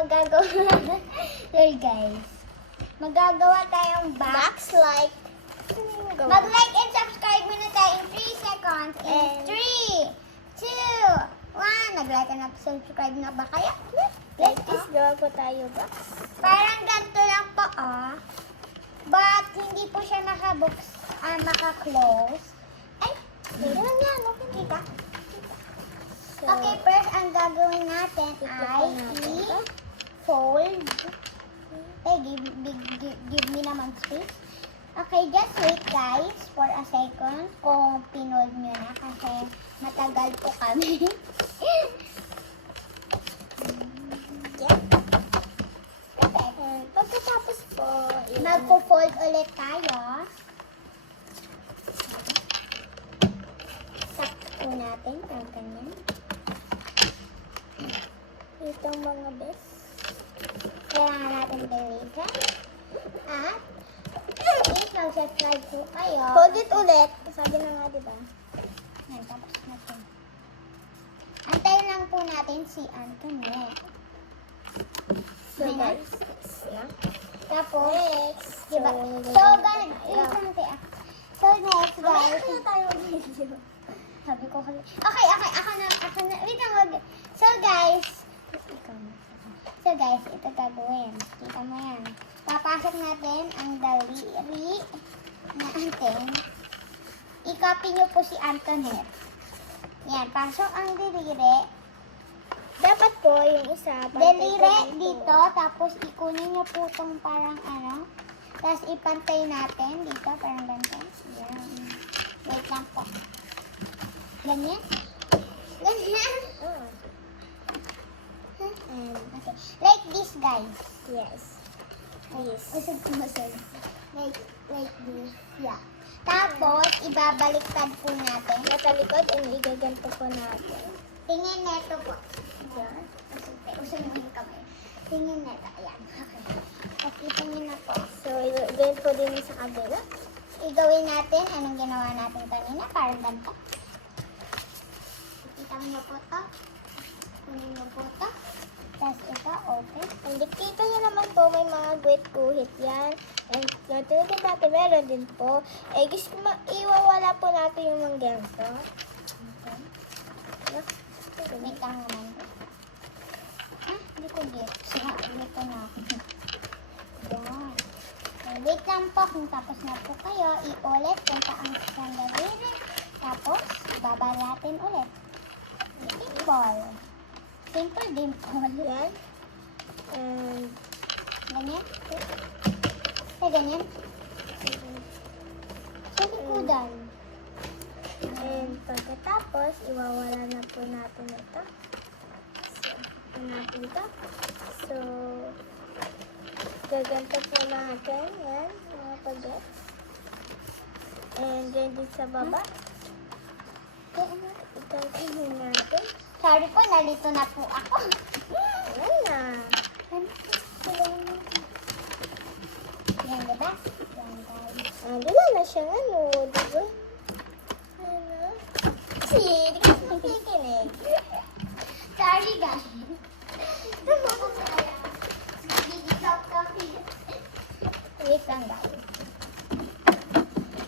magagawa. Here guys. Magagawa tayong box. like. Mag-like and subscribe muna tayo in 3 seconds. In 3, 2, 1. Nag-like and subscribe na ba kayo? Like this, gawa po tayo box. Parang ganito lang po, But, hindi po siya maka-close. Ay, ganun yan, okay, kita. So, Okay, first, ang gagawin natin ay i-fold. Okay, give me naman space. Okay, just wait guys for a second kung pinold nyo na kasi matagal po kami. Pagkatapos po, Magpo-fold ulit tayo. Sakto po natin, ang ganyan. itong mga best. Kailangan natin diligan. At, please mag-subscribe po kayo. Hold it ulit. Sabi na nga, di ba? Yan, tapos natin. Antayin lang po natin si Antoinette. So, Ayan. guys. Yeah. Tapos, Next. diba? So, ganun. So, next, guys. Mamaya na tayo mag-video. Sabi ko kasi. Okay, ako na. Wait lang, wag. So, guys. So, guys, ito gagawin. Kita mo yan. Papasok natin ang daliri natin. I-copy nyo po si Antoinette. Yan, pasok ang daliri. Dapat po yung isa. pantay Daliri po dito, tapos ikunin nyo po itong parang tapos ipantay natin dito, parang ganito. Yan. Wait lang po. Ganyan? Ganyan? Oh. And, Okay. Like this, guys. yes. Yes. Usog. Like this. Yeah. Tapos, ibabaliktad po natin. Nasa likod, and igaganto po natin. Tingin neto po. Yan. Usog mo yung kamay. Tingin neto. Ayan. Okay. Okay, tingin na po. So, gawin po din sa kabila. Igawin natin anong ginawa natin kanina. Parang ganito. Kita mo na po ito. Kunin mo po ito. Tapos ito, open. Ang dikita nyo naman po, may mga guhit yan. And natulad din natin, meron din po. Eh, gusto iwawala po natin yung mga ganito. Okay. Wait lang naman. Hindi ko get. Dito na ako. Yan. Okay, wait lang po. Kung tapos na po kayo, i-ulit kung saan ang daliri. Tapos, babalatin ulit. Dimple. Simple dimple. Yan. And, Ganyan. Sa ganyan. Sa likudan. and pagkatapos, iwawala na po natin ito. So, ito natin ito. So, gaganto po natin. Yan, mga pag-gets. And then din sa baba. Itantihin natin. Sorry po, nalito na po ako. Ayan na. Yan, diba? Yan, guys. Wala na siya, diba? Ano? Kasi, di ka nakikinig. Sorry, guys. Wait lang, guys.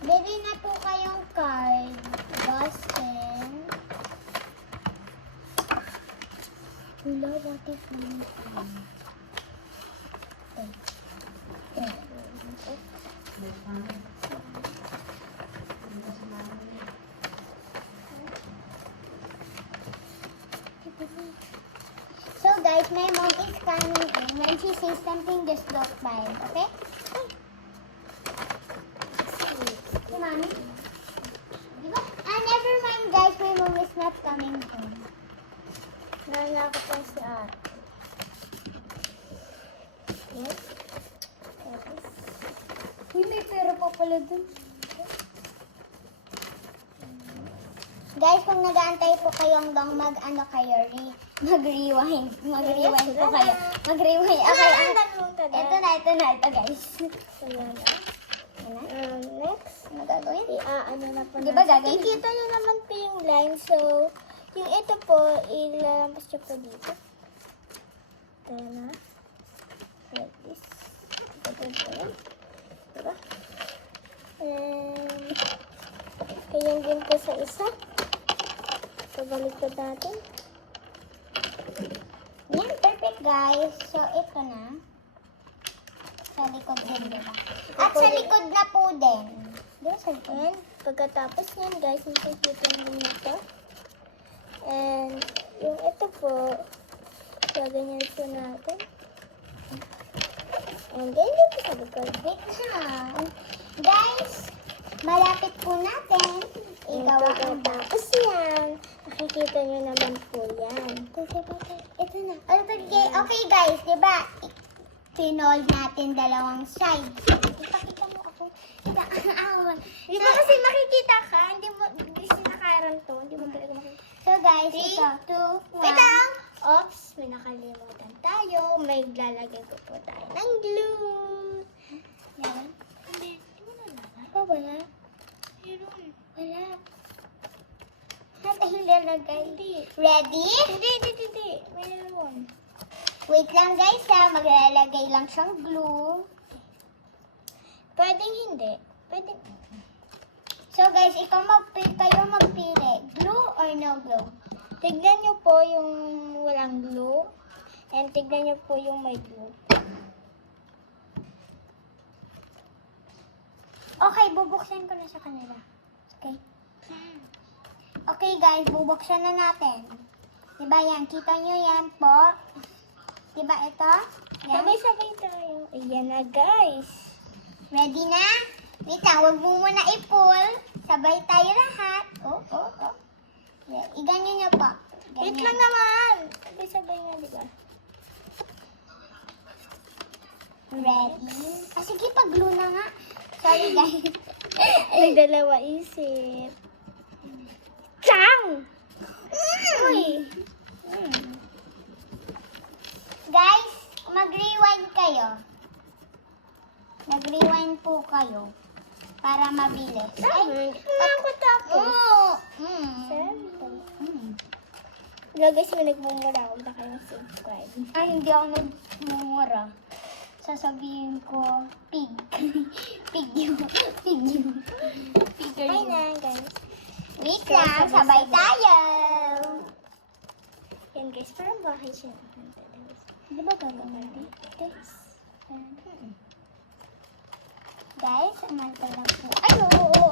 Bili na po kayong card. Boston. Hello, what is my phone? So guys, my mom is coming in. When she says something, just look by it, okay? Si Mommy? Diba? Never mind guys, my mom is not coming home. Nalala ko pa si ate. Yes? Uy, may pera pa pala dun. Guys, kung nag-aantay po kayong dong mag-ano kayo, mag-rewind. Mag-rewind po kayo. Mag-rewind. Okay, ito na, guys. So, yan na. Yan na. Next, Ano gagawin? ano na po Di ba natin. gagawin? Kikita nyo naman po yung line. So, yung ito po, ilalampas nyo po dito. Ito na. Like this. Ito. Diba? And, ganyan din po sa isa. So, baliktad natin. Yan, perfect guys. So, ito na. Sa likod din, diba? At sa likod na po din. Diba sa likod? And, pagkatapos yan, guys, nakikita naman ito. And, yung ito po, gaganyan po natin. And, ganyan po sa likod. Wait lang. Guys, malapit po natin. Ikaw ang Pagkatapos yan, nakikita nyo naman po yan. ito na. Okay guys, diba? Pinold natin dalawang side. Ipakita mo ako. Di ba kasi makikita ka, hindi sinakaran to, hindi mo talaga makikita. So guys, 3, ito. 2, 1. Wait lang! Oops, may nakalimutan tayo. May lalagay ko po tayo ng glue. Yan. Hindi mo nalala. Ikaw wala? Meron. Wala. Natin lalagay. Hindi. Ready? Hindi. Meron. Wait lang guys ha. Maglalagay lang siyang glue. Pwedeng hindi. Pwedeng. So guys, kayo magpili. Glue or no glue? Tignan nyo po yung walang glue. And tignan nyo po yung may glue. Okay, bubuksan ko na sa kanila. Okay. Okay guys, bubuksan na natin. Diba yan? Kita nyo yan po. Diba ito? Yan. Sabay-sabay tayo. Ayan na, guys. Ready na? Wait lang, huwag mo muna i-pull. Sabay tayo lahat. Oh. Yeah, iganyan nyo po. Wait Ganyan. lang naman. Sabay-sabay nga, di ba? Ready? Ah, sige, pag-glue na nga. Sorry guys. Nagdalawa isip. Chang! Uy! Guys, mag-rewind kayo. Nag-rewind po kayo. Para mabilis. Ay, ako tapos. Guys, may nagmumura. Huwag na kayong subscribe. Ay, hindi ako nagmumura. Sasabihin ko, pig. Pig yun. Figure Bye yun. na, guys. Wait lang, sabay tayo. Yan, guys. Parang bahay siya. Di ba gagawin? Guys. Guys, umanta lang po. Ay, oo.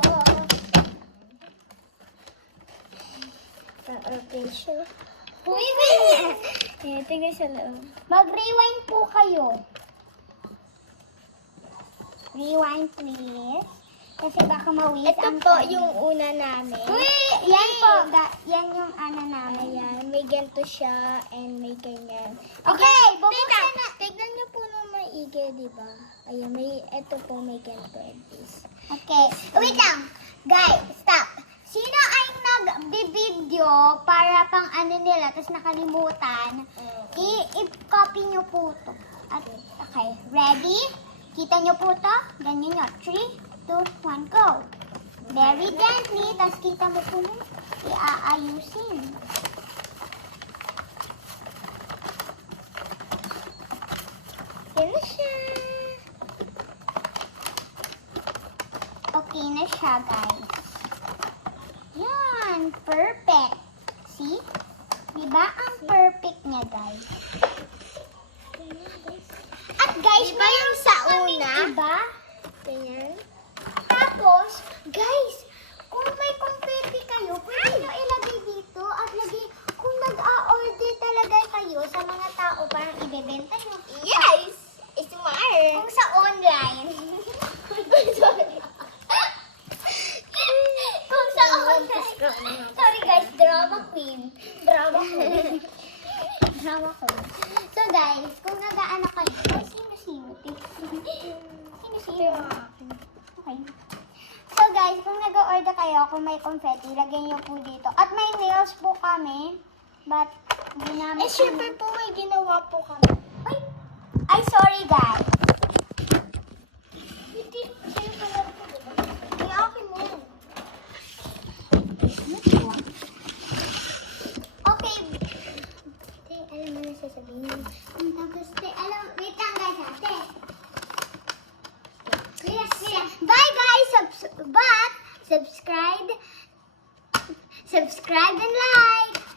Okay, sure. Uy, wait. Tingnan sa loob. Mag-rewind po kayo. Rewind, please. Kasi baka mawis Ito ang po time. yung una namin. Uy! Yan po. Yan yung ano namin. Ayan, may ganito siya and may ganyan. Okay, bubuksan na. Tignan niyo po na maigi, di ba? Ayan, ito po may ganito and this. Okay. Wait lang. Guys, stop. Sino ay nag-video para pang ano nila, tapos nakalimutan, i-copy nyo po to. At, okay, ready? Kita nyo po to? Ganyan nyo. 3, 2, 1, go. Very gently, tapos kita mo po na i-aayusin. Yan na siya. Okay na siya, guys. Yan, perfect. See? Diba ang perfect niya, guys? At guys, Diba yung sa una? Diba? Ganyan. Tapos, guys, kung may confetti kayo, pwede nyo ilagay dito at lagi, kung nag-a-order talaga kayo sa mga tao, parang ibebenta nyo. Yes! Smart! Kung sa online. Kung sa online. Sorry guys, drama queen. Drama queen. Drama queen. So guys, kung nag-aano kayo, ay sino-sino? Sino-sino? Okay. So guys, kung nag-order kayo, kung may confetti, lagyan nyo po dito. At may nails po kami. But, hindi namin... syempre po may ginawa po kami. Ay, sorry guys. Hindi, sa'yo pala po, diba? May akin mo. Okay. Alam mo na sa sasabihin. Tapos, wait lang guys, ate. Bye guys! Subscribe and like!